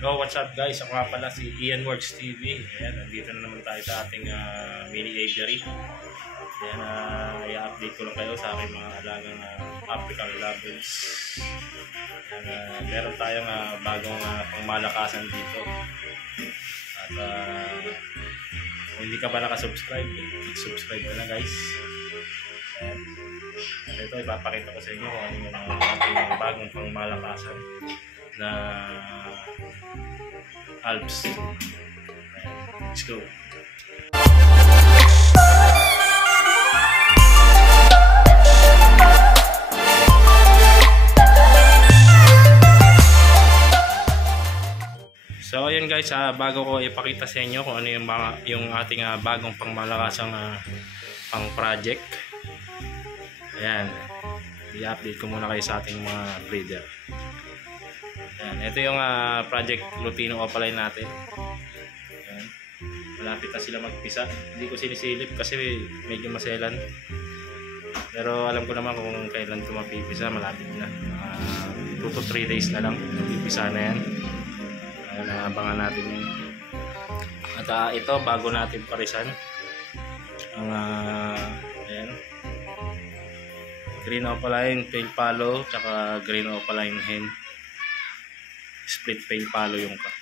Yo, what's up guys? Ako nga pala si Ian Works TV. Ayan, nandito na naman tayo sa ating mini aviary. Ayan, i-update ko lang kayo sa aking mga alagang African lovebirds. Ayan, meron tayong bagong pangmalakasan dito. At kung hindi ka pa nakasubscribe, subscribe ka na guys. Ayan. At ito, ipapakita ko sa inyo kung ano yung ating bagong pangmalakasan na Alps. Let's go. So ayun guys, bago ko ipakita sa inyo kung ano yung ating bagong pangmalakasang pang project. Ayan, i-update ko muna kayo sa ating mga breeder. Ayan, ito yung project Lutino Opaline natin. Ayan, malapit na sila magpisa. Hindi ko sinisilip kasi medyo maselan. Pero alam ko naman kung kailan ko mapipisa. Malapit na. 2 to 3 days na lang. Mapipisa na yan. Ayan, abangan natin yun. At ito, bago natin parisan. Ang ayan, Green Opaline, Pale Palo, tsaka Green Opaline Hen. Split Pale Palo yung cock.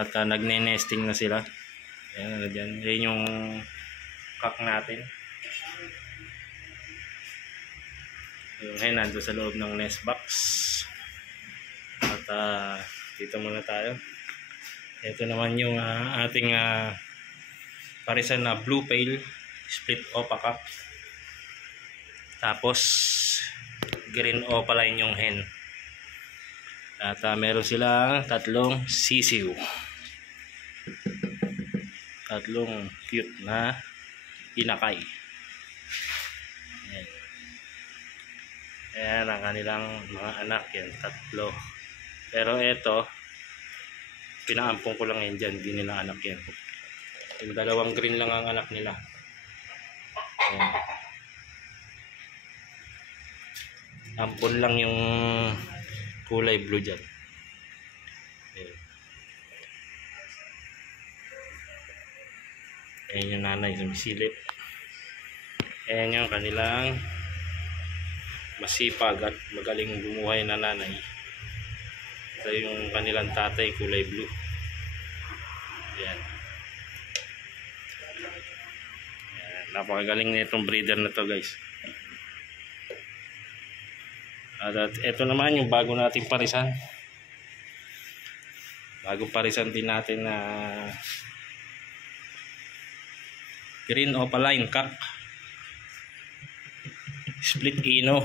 At nagne-nesting na sila. Ayan, ano dyan. Ayan yung cock natin. Yung hen nandun sa loob ng nest box. At dito muna tayo. Ito naman yung ating parisan na Blue Pale Split Opa cock. Tapos Green Opaline yung hen. At meron sila tatlong sisiw. Tatlong cute na inakay. Ayan. Ayan ang kanilang mga anak yan. Tatlo. Pero ito, pinaampong ko lang yan dyan. Hindi nila anak yan. Yung dalawang green lang ang anak nila. Ayan. Ampon lang yung kulay blue dyan. Ayan yung nanay sumisilip. Ayan yung kanilang masipag at magaling bumuhay na nanay. Ito yung kanilang tatay, kulay blue. Ayan. Ayan, napakagaling na itong breeder na to guys. At ito naman yung bago nating parisan. Bagong parisan din natin na Green Opaline cock. Split Ino.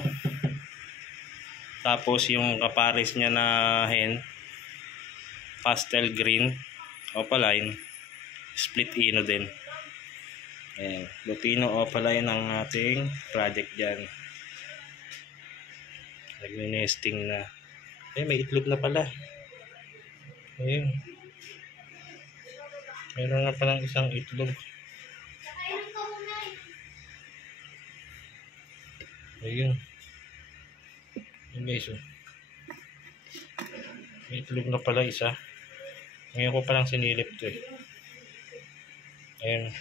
Tapos yung kapares niya na hen, Pastel Green Opaline Split Ino din. Ayan, Lutino Opaline ang ating project dyan. Nagme-nesting na. May itlog na pala. Ayun. Meron na palang isang itlog. Ayun. Ayun guys. May itlog na pala isa. Ngayon ko palang sinilip to eh. Ayun.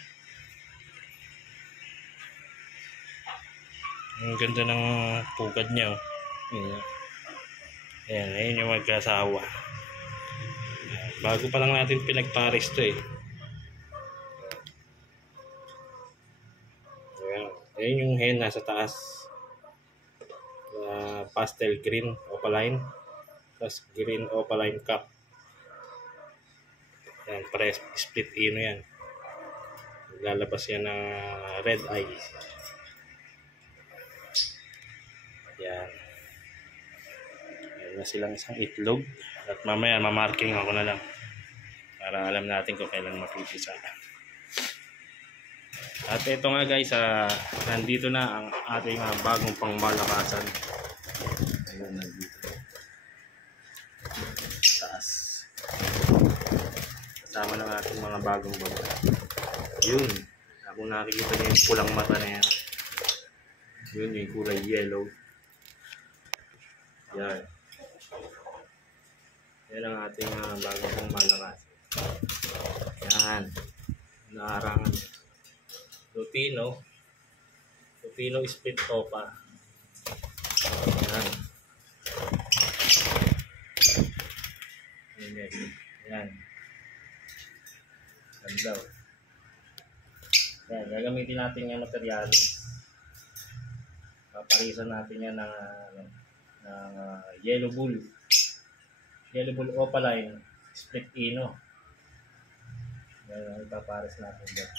Ang ganda ng pugad niya oh. Ayan, ayun yung magkasawa. Bago pa lang natin pinagpares to eh. Ayan, ayun yung hen nasa taas. Pastel Green Opaline. Tapos Green Opaline cock. Ayan, pares split ino yan. Lalabas yan ng red eye. Ayan. Na silang isang itlog at mamaya mamarking ako na lang para alam natin kung kailan mapipisa. At ito nga guys, nandito na ang ating bagong pangmalakasan. Ayun, nandito taas kasama ng ating mga bagong babae. Yun, kung nakikita niyo yung pulang mata na yan, yun yung kulay yellow. Yan. Yan ang ating bagong pang malakas. Yan. Naarangan. Lutino split opa. Yan. Yan. Ganda. Yan, gagamitin natin yung materialis. Paparisan natin yan ng yellow bull opaline split ino. Yan, ipapares natin dyan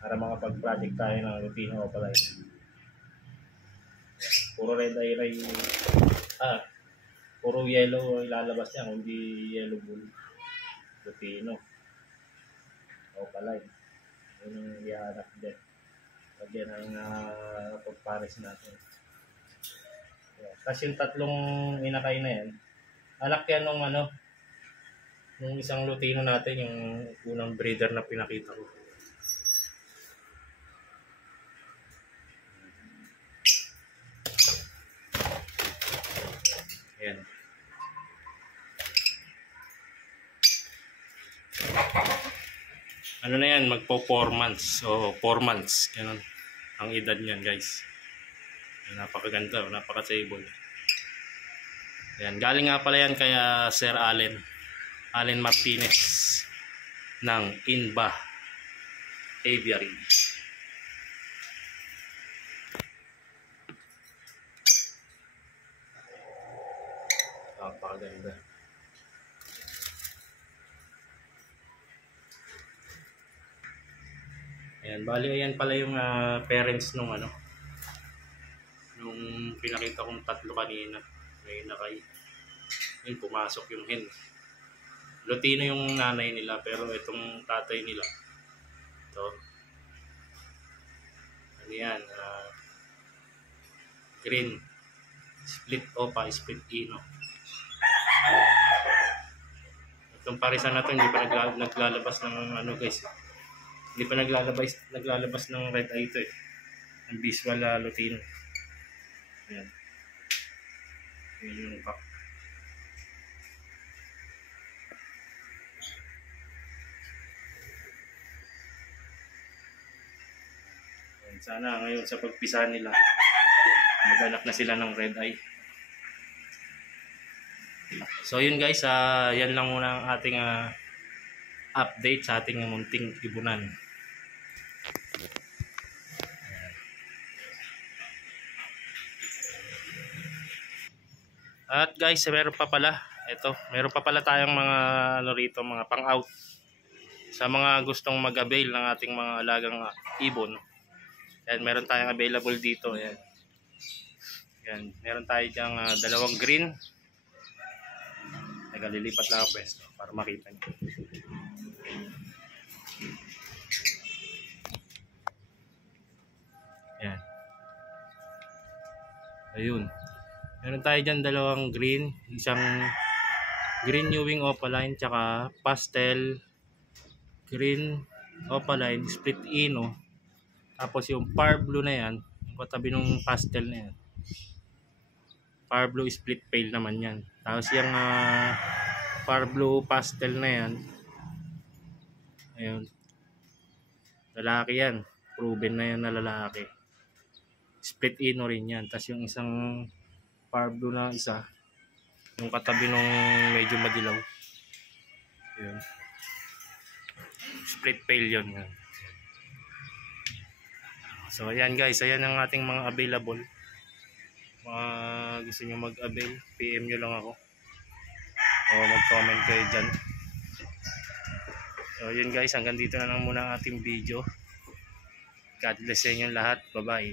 para makapag-project tayo ng Lutino opaline. Puro red eye puro yellow ilalabas niya, hindi yellow bull Lutino opaline. Yun yung ihanap din. Lagyan ang pagpares natin. Kasi yung tatlong inakay na yan, anak yan nung nung isang Lutino natin, yung unang breeder na pinakita ko. Ayan. Ano na yan, magpo 4 months o 4 months, ganun ang edad niyan, guys. Napakaganda, napaka-stable. Yan, galing nga pala yan kaya Sir Allen Martinez ng Inba Aviary. Napakaganda. Ayan, bali ayan pala yung parents nung nung pinakita kong tatlo kanina. May nakay. Ayun, pumasok yung hen. Lutino yung nanay nila, pero itong tatay nila, ito, ano yan, green split opa, split ino. Itong parisan na ito, hindi pa naglalabas ng guys. Hindi pa naglalabas ng red eye ito ng visual Lutino. Ayan. Ayan yung pack. Ayan, sana ngayon sa pagpisa nila, maganak na sila ng red eye. So yun guys, yan lang muna ang ating update sa ating munting ibunan. At guys, meron pa pala tayong mga rito, mga pang-out sa mga gustong mag-avail ng ating mga alagang ibon. Yan, meron tayong available dito. Yan. Yan, meron tayo diyang dalawang green. Nagalilipat lang ang pwesto para makita niyo. Yan. Ayun. Meron tayo dyan dalawang green, isang green Ewing opaline tsaka pastel green opaline split ino. Tapos yung par blue na yan, yung katabi ng pastel na yan, par blue split pale naman yan. Tapos yung par blue pastel na yan, ayun, lalaki yan, proven na yan na lalaki, split ino rin yan. Tapos yung isang par blue na isa, yung katabi nung medyo madilaw, yun, split pale yun. So ayan guys, ayan ang ating mga available. Mga gusto nyo mag-avail, PM nyo lang ako o mag-comment kayo dyan. So yun guys, hanggang dito na lang muna ang ating video. God bless sa inyo lahat, bye bye.